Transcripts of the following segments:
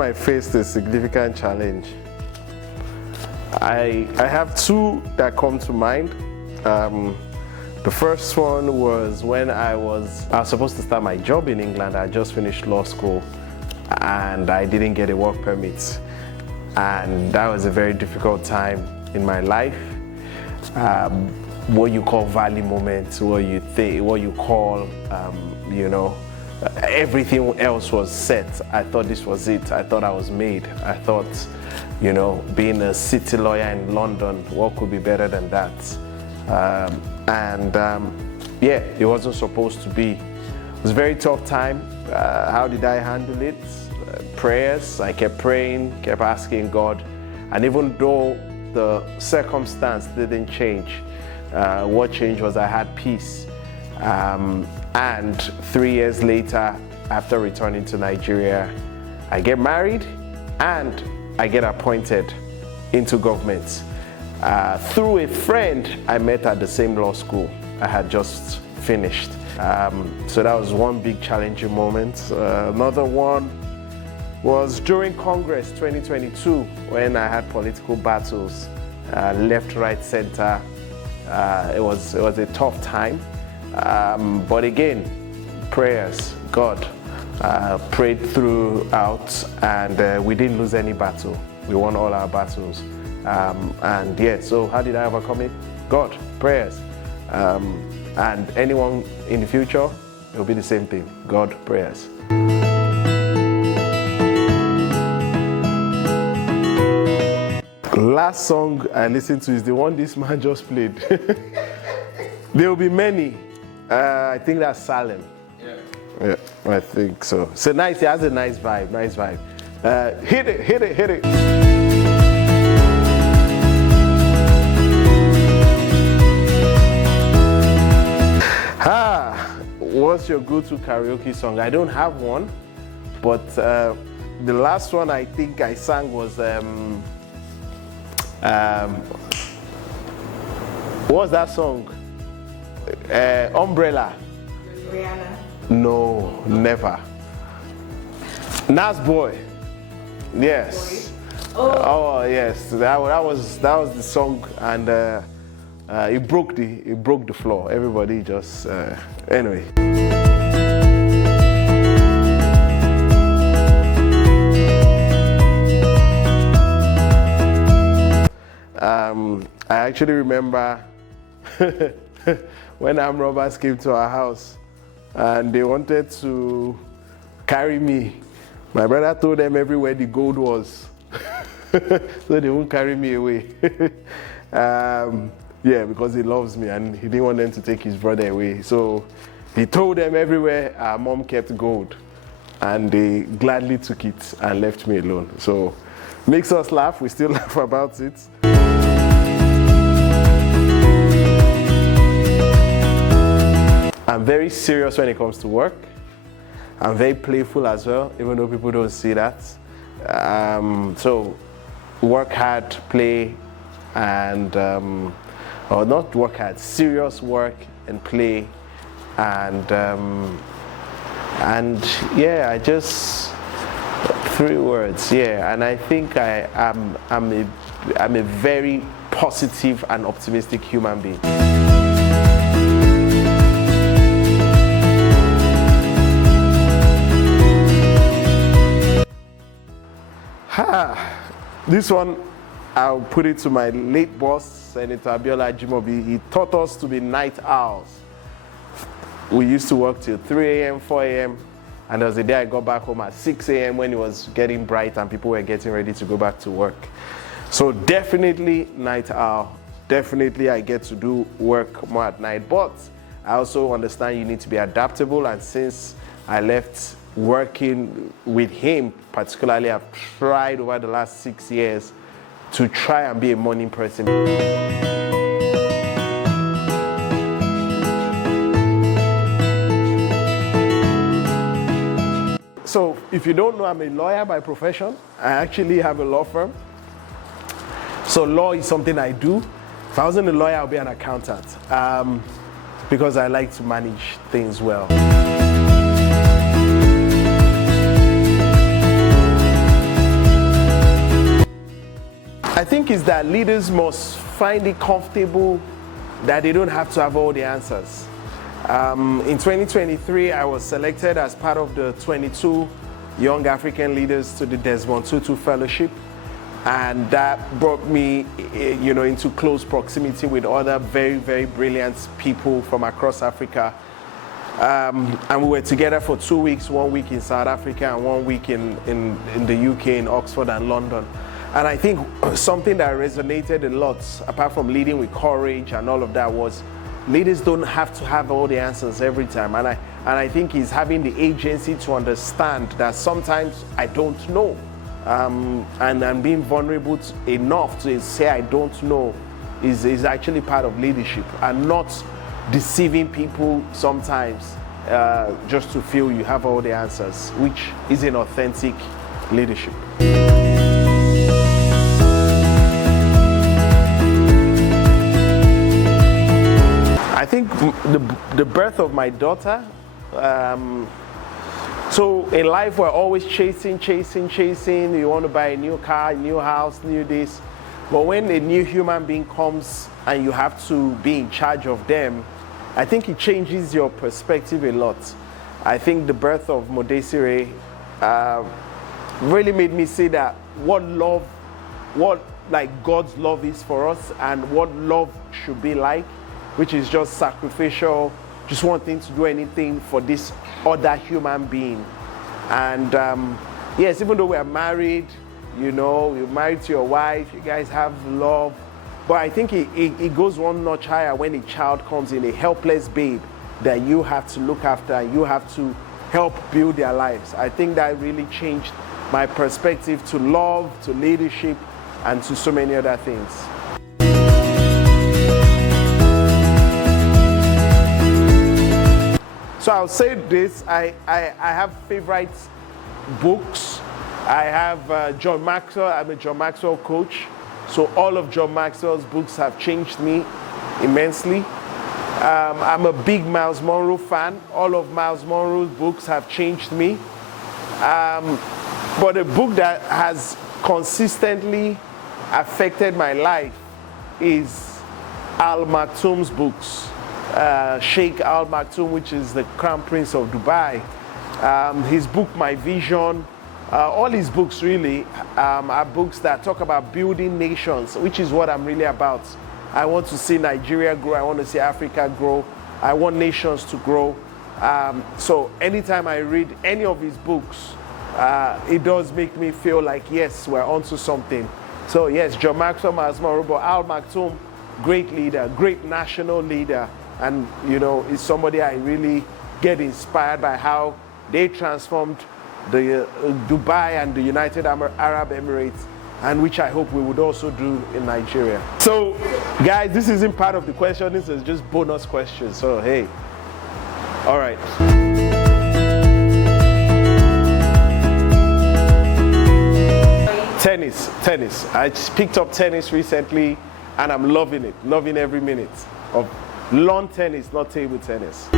Anytime I faced a significant challenge, I have two that come to mind. The first one was when I was supposed to start my job in England. I just finished law school and I didn't get a work permit. And that was a very difficult time in my life. What you call valley moments, what you call, everything else was set. I thought this was it. I thought I was made. I thought, being a city lawyer in London, what could be better than that? It wasn't supposed to be. It was a very tough time. How did I handle it? Prayers. I kept praying, kept asking God. And even though the circumstance didn't change, what changed was I had peace. And 3 years later, after returning to Nigeria, I get married and I get appointed into government. Through a friend I met at the same law school I had just finished. So that was one big challenging moment. Another one was during Congress 2022 when I had political battles, left, right, center. It was a tough time. But again, prayers, God prayed throughout, and we didn't lose any battle. We won all our battles. So how did I overcome it? God, prayers. And anyone in the future, it will be the same thing. God, prayers. Last song I listened to is the one this man just played. There will be many. I think that's Salem. Yeah, I think so. So nice, it has a nice vibe, hit it. What's your go-to karaoke song? I don't have one, but the last one I think I sang was, what was that song? Umbrella. Rihanna. No, never. Nas Boy. Yes. Oh yes, that was the song, and it broke the floor. Everybody just anyway. I actually remember when armed robbers came to our house and they wanted to carry me. My brother told them everywhere the gold was, so they won't carry me away. Because he loves me and he didn't want them to take his brother away. So he told them everywhere our mom kept gold, and they gladly took it and left me alone. So makes us laugh. We still laugh about it. I'm very serious when it comes to work. I'm very playful as well, even though people don't see that. So work hard, play, and or not work hard, serious work and play, and I just 3 words, and I think I'm a very positive and optimistic human being. This one, I'll put it to my late boss, Senator Abiola Jimobi. He taught us to be night owls. We used to work till 3 a.m., 4 a.m., and there was a day I got back home at 6 a.m. when it was getting bright and people were getting ready to go back to work. So definitely night owl. Definitely I get to do work more at night, but I also understand you need to be adaptable, and since I left working with him, particularly, I've tried over the last 6 years to try and be a morning person. So if you don't know, I'm a lawyer by profession. I actually have a law firm. So law is something I do. If I wasn't a lawyer, I'll be an accountant, because I like to manage things well. think is that leaders must find it comfortable that they don't have to have all the answers. In 2023, I was selected as part of the 22 Young African Leaders to the Desmond Tutu Fellowship, and that brought me, into close proximity with other very, very brilliant people from across Africa. And we were together for 2 weeks, 1 week in South Africa and 1 week in the UK, in Oxford and London. And I think something that resonated a lot, apart from leading with courage and all of that, was leaders don't have to have all the answers every time. And I think it's having the agency to understand that sometimes I don't know. And being vulnerable enough to say I don't know is actually part of leadership, and not deceiving people sometimes just to feel you have all the answers, which is an authentic leadership. I think the birth of my daughter, so in life we're always chasing. You want to buy a new car, a new house, new this. But when a new human being comes and you have to be in charge of them, I think it changes your perspective a lot. I think the birth of Modesire really made me see that what God's love is for us, and what love should be like, which is just sacrificial, just wanting to do anything for this other human being. And yes, even though we are married, you're married to your wife, you guys have love, but I think it goes one notch higher when a child comes in, a helpless babe that you have to look after, and you have to help build their lives. I think that really changed my perspective to love, to leadership, and to so many other things. So I'll say this, I have favorite books. I have John Maxwell. I'm a John Maxwell coach. So all of John Maxwell's books have changed me immensely. I'm a big Miles Monroe fan. All of Miles Monroe's books have changed me. But a book that has consistently affected my life is Al Maktoum's books. Sheikh Al Maktoum, which is the Crown Prince of Dubai. His book, My Vision, all his books really are books that talk about building nations, which is what I'm really about. I want to see Nigeria grow. I want to see Africa grow. I want nations to grow. So anytime I read any of his books, it does make me feel like, yes, we're onto something. So yes, John Maxwell, Miles Monroe, but Al Maktoum, great leader, great national leader. And is somebody I really get inspired by how they transformed the Dubai and the United Arab Emirates, and which I hope we would also do in Nigeria. So guys, this isn't part of the question, this is just bonus questions. So hey, all right. Tennis. I just picked up tennis recently and I'm loving it, loving every minute of lawn tennis, not table tennis.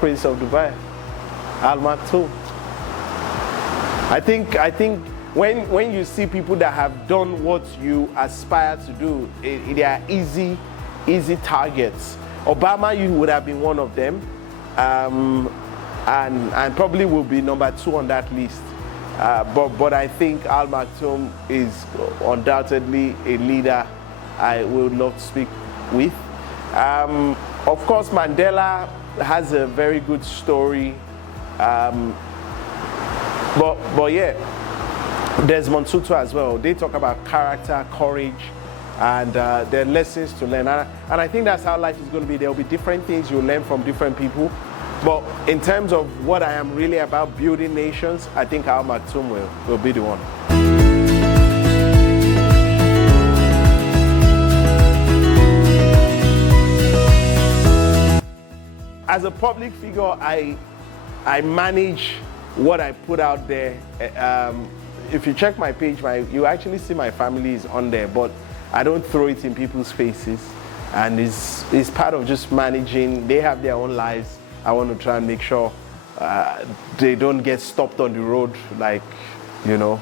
Prince of Dubai, Al Maktoum. I think when you see people that have done what you aspire to do, they are easy targets. Obama, you would have been one of them, and probably will be number 2 on that list. But I think Al Maktoum is undoubtedly a leader I will love to speak with. Of course, Mandela has a very good story, but yeah, Desmond Tutu as well. They talk about character, courage, and there are lessons to learn. And I think that's how life is going to be. There will be different things you learn from different people. But in terms of what I am really about, building nations, I think Al Maktoum will be the one. As a public figure, I manage what I put out there. If you check my page, you actually see my family is on there, but I don't throw it in people's faces. And it's part of just managing. They have their own lives. I want to try and make sure they don't get stopped on the road, like, you know,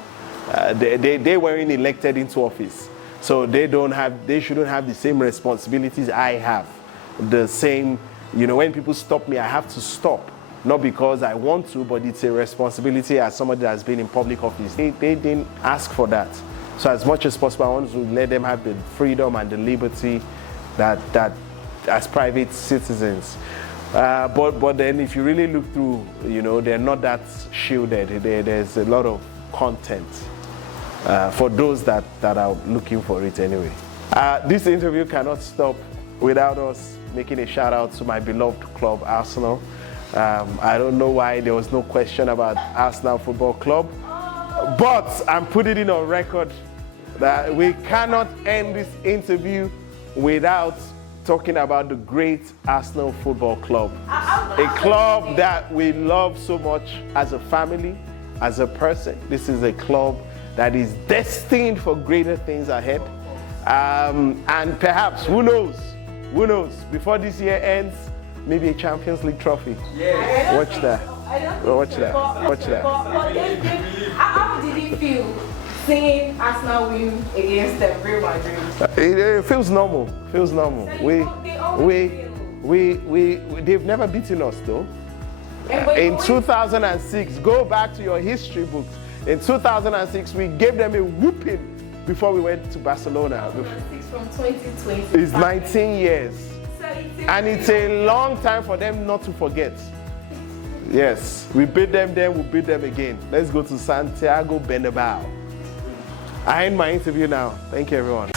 they weren't elected into office. So they shouldn't have the same responsibilities I have. The same, you know, when people stop me, I have to stop. Not because I want to, but it's a responsibility as somebody that's been in public office. They didn't ask for that. So as much as possible, I want to let them have the freedom and the liberty that as private citizens. But then if you really look through, you know, they're not that shielded. There's a lot of content for those that are looking for it anyway. This interview cannot stop without us making a shout out to my beloved club, Arsenal. I don't know why there was no question about Arsenal Football Club, but I'm putting it on record that we cannot end this interview without talking about the great Arsenal Football Club. A club that we love so much as a family, as a person. This is a club that is destined for greater things ahead. And perhaps, who knows, before this year ends, maybe a Champions League trophy. Yeah. Watch that. Watch that. How did it feel seeing Arsenal win against Real Madrid? It feels normal. They've never beaten us though. In 2006, go back to your history books. In 2006, we gave them a whooping before we went to Barcelona. 2006 from 2020. It's 19 years. And it's a long time for them not to forget. Yes, we beat them then, we beat them again. Let's go to Santiago Bernabeu. I end my interview now. Thank you, everyone.